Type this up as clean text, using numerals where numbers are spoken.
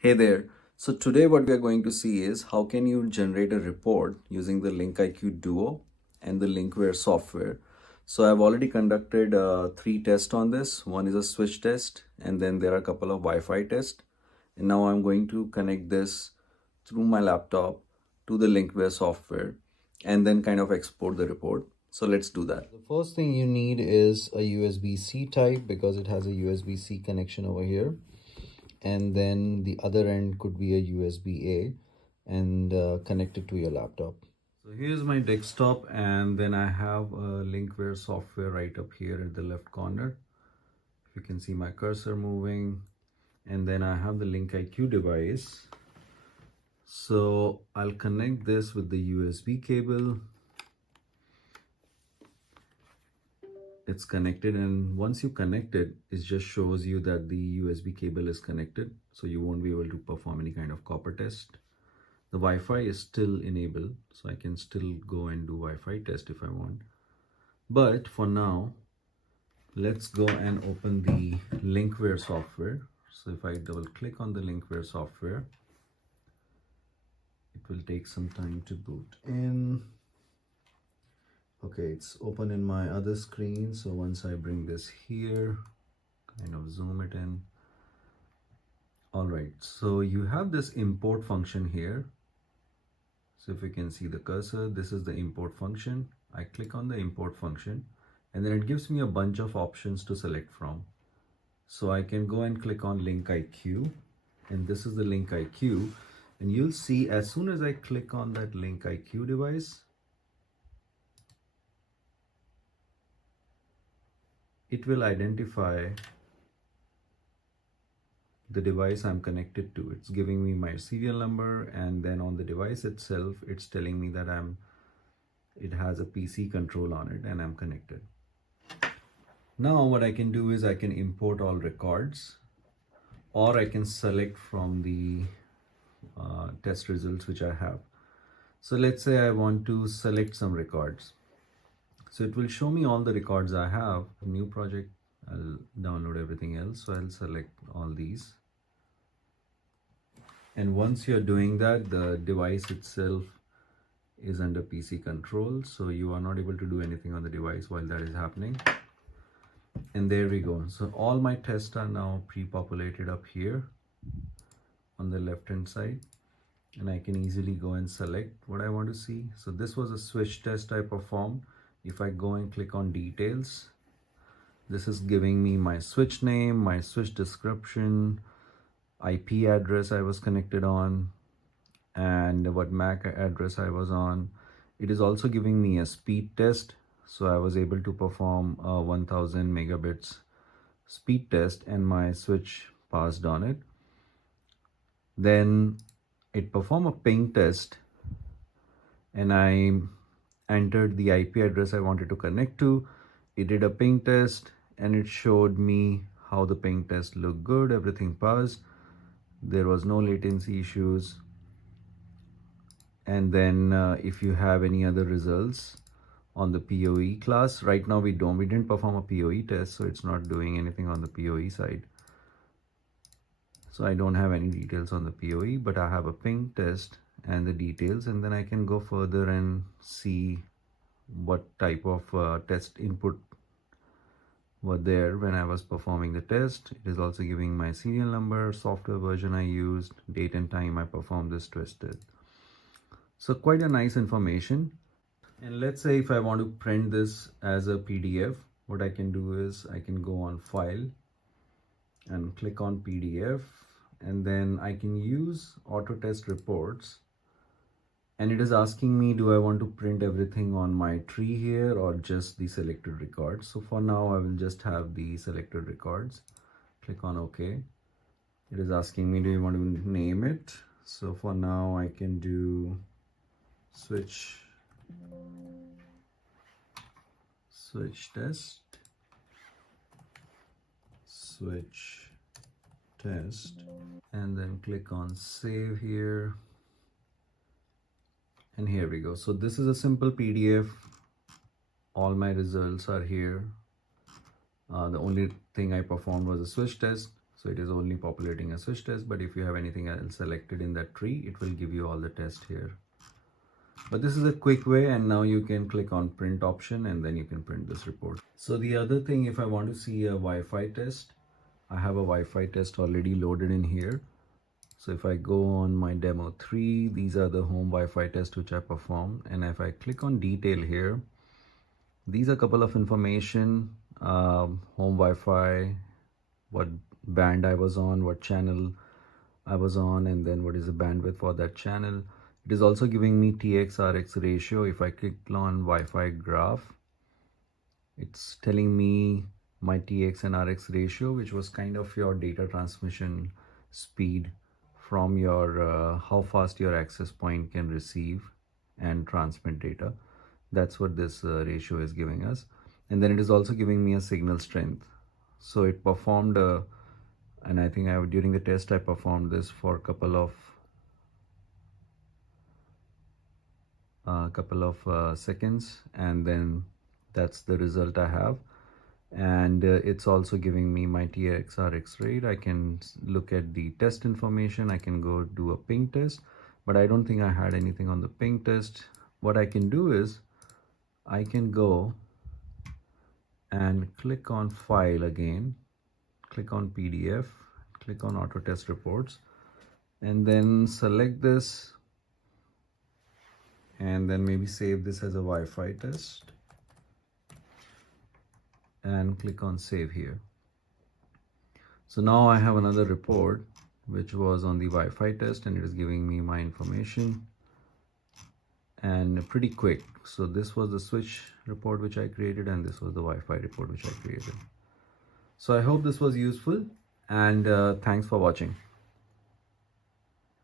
Hey there. So today what we are going to see is how can you generate a report using the LinkIQ Duo and the LinkWare software. So I've already conducted 3 tests on this. One is a switch test, and then there are a couple of Wi-Fi tests. And now I'm going to connect this through my laptop to the LinkWare software and then kind of export the report. So let's do that. The first thing you need is a USB-C type because it has a USB-C connection over here, and then the other end could be a USB-A and connect it to your laptop. So here's my desktop, and then I have a LinkWare software right up here at the left corner. If you can see my cursor moving, and then I have the LinkIQ device. So I'll connect this with the USB cable. It's connected, and once you connect it, it just shows you that the USB cable is connected, so you won't be able to perform any kind of copper test. The Wi-Fi is still enabled, so I can still go and do Wi-Fi test if I want. But for now, let's go and open the LinkWare software. So if I double click on the LinkWare software, it will take some time to boot in. Okay, it's open in my other screen. So once I bring this here, kind of zoom it in. All right, so you have this import function here. So if you can see the cursor, this is the import function. I click on the import function, and then it gives me a bunch of options to select from. So I can go and click on LinkIQ, and this is the LinkIQ. And you'll see as soon as I click on that LinkIQ device, it will identify the device I'm connected to. It's giving me my serial number, and then on the device itself, it's telling me that it has a PC control on it and I'm connected. Now what I can do is I can import all records, or I can select from the test results which I have. So let's say I want to select some records. So it will show me all the records I have. New project, I'll download everything else. So I'll select all these. And once you're doing that, the device itself is under PC control. So you are not able to do anything on the device while that is happening. And there we go. So all my tests are now pre-populated up here on the left hand side. And I can easily go and select what I want to see. So this was a switch test I performed. If I go and click on details, this is giving me my switch name, my switch description, IP address I was connected on, and what MAC address I was on. It is also giving me a speed test. So I was able to perform a 1000 megabits speed test, and my switch passed on it. Then it performed a ping test, and I entered the IP address I wanted to connect to. It did a ping test, and it showed me how the ping test looked good. Everything passed. There was no latency issues. And then if you have any other results on the PoE class, right now we didn't perform a PoE test, so it's not doing anything on the PoE side. So I don't have any details on the PoE, but I have a ping test and the details, and then I can go further and see what type of test input were there when I was performing the test. It is also giving my serial number, software version I used, date and time I performed this test. So quite a nice information. And let's say if I want to print this as a PDF, what I can do is I can go on File and click on PDF, and then I can use Auto Test Reports. And it is asking me, do I want to print everything on my tree here or just the selected records? So for now, I will just have the selected records. Click on OK. It is asking me, do you want to name it? So for now, I can do switch test, switch test, and then click on save here. And here we go. So this is a simple PDF. All my results are here. The only thing I performed was a switch test. So it is only populating a switch test, but if you have anything else selected in that tree, it will give you all the tests here. But this is a quick way, and now you can click on print option and then you can print this report. So the other thing, if I want to see a Wi-Fi test, I have a Wi-Fi test already loaded in here. So if I go on my demo 3, these are the home Wi-Fi tests which I performed. And if I click on detail here, these are a couple of information, home Wi-Fi, what band I was on, what channel I was on, and then what is the bandwidth for that channel. It is also giving me TX/RX ratio. If I click on Wi-Fi graph, it's telling me my TX and RX ratio, which was kind of your data transmission speed from your how fast your access point can receive and transmit data. That's what this ratio is giving us. And then it is also giving me a signal strength. So it performed and I think during the test I performed this for a couple of seconds, and then that's the result I have. And it's also giving me my TX/RX rate. I can look at the test information. I can go do a ping test, but I don't think I had anything on the ping test. What I can do is I can go and click on file again, click on PDF, click on auto test reports, and then select this, and then maybe save this as a Wi-Fi test and click on save here. So now I have another report which was on the Wi-Fi test, and it is giving me my information and pretty quick. So this was the switch report which I created, and this was the Wi-Fi report which I created. So I hope this was useful, and thanks for watching.